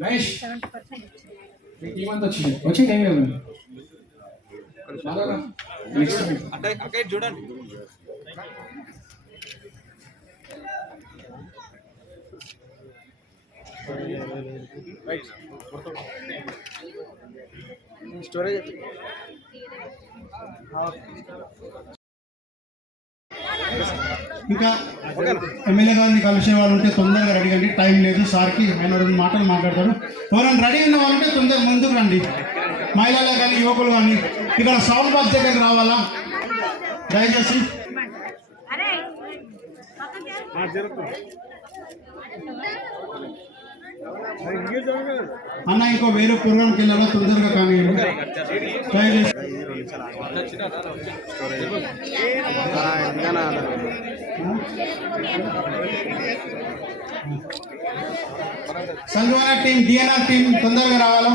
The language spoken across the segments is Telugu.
మహేష్ వచ్చే టైం నెక్స్ట్ చూడండి. స్టోరేజ్ ఇంకా ఎమ్మెల్యే గారిని కలిసే వాళ్ళు ఉంటే తొందరగా రెడీ అండి, టైం లేదు సార్కి. ఆయన 2 మాటలు మాట్లాడతాడు. ఎవరైనా రెడీ ఉన్న వాళ్ళంటే తొందరగా ముందుకు రండి, మహిళలే కానీ యువకులు కానీ. ఇక్కడ సౌండ్ బాక్స్ దగ్గరికి రావాలా దయచేసి. అన్న ఇంకో వేరే ప్రోగ్రామ్కి వెళ్ళాలో తొందరగా కానీ దయచేసి. సంఘవన టీం, డిఎన్ఆర్ టీం తొందరగా రావాలా.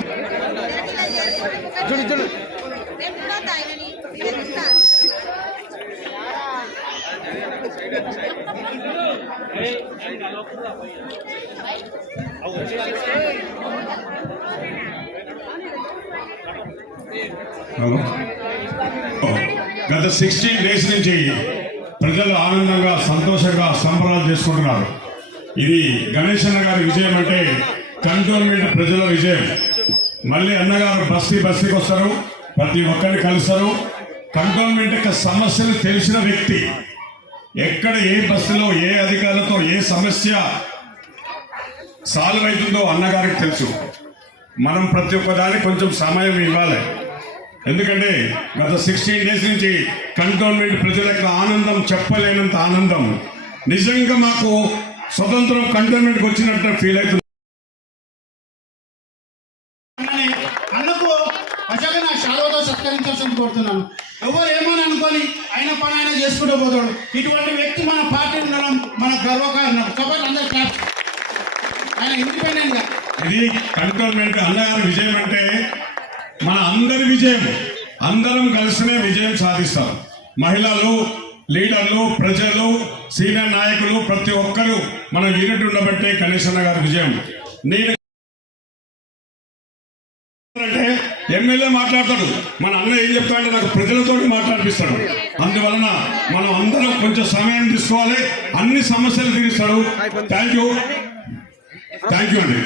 గత 16 days నుంచి ప్రజలు ఆనందంగా సంతోషంగా సంబరాలు చేసుకుంటున్నారు. ఇది గణేష్ అన్న గారి విజయం అంటే కంటోన్మెంట్ ప్రజల విజయం. మళ్ళీ అన్నగారు బస్తీకి వస్తారు, ప్రతి ఒక్కరిని కలుస్తారు. కంటోన్మెంట్ యొక్క సమస్యలు తెలిసిన వ్యక్తి. ఎక్కడ ఏ బస్సులో ఏ అధికారులతో ఏ సమస్య సాల్వ్ అవుతుందో అన్నగారికి తెలుసు. మనం ప్రతి ఒక్కదానికి కొంచెం సమయం ఇవ్వాలి. ఎందుకంటే గత 16 days నుంచి కంటోన్మెంట్ ప్రజలకు ఆనందం చెప్పలేనంత ఆనందం. నిజంగా మాకు స్వతంత్రం కంటోన్మెంట్కి వచ్చినట్టు ఫీల్ అవుతుంది. అన్నకు అసలు నా శాలువతో సత్కరించాల్సింది కోరుతున్నాను. ఎవరు ఏమని అనుకొని ఆయన పని ఆయన చేసుకుంటూ పోతాడు. ఇటువంటి వ్యక్తి మన పార్టీ ఉండడం మన గర్వకారణం. కాబట్టి అందరూ ఆయన ఇండిపెండెంట్ గా. ఇది కంటోన్మెంట్ అన్నగారి విజయం అంటే మన అందరి విజయం. అందరం కలిసినే విజయం సాధిస్తాం. మహిళలు, లీడర్లు, ప్రజలు, సీనియర్ నాయకులు ప్రతి ఒక్కరూ మన యూనిట్ ఉండబట్టే గణేష్ అన్న గారి విజయం. నేను అంటే ఎమ్మెల్యే మాట్లాడతాడు, మన అన్న ఏం చెప్తాడంటే నాకు ప్రజలతో మాట్లాడిపిస్తాడు. అందువలన మనం అందరం కొంచెం సమయం తీసుకోవాలి. అన్ని సమస్యలు తీరుస్తాడు. థ్యాంక్ యూ అండి.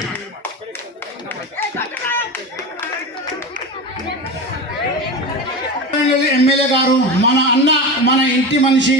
ఎమ్మెల్యే గారు మన అన్న, మన ఇంటి మనిషి.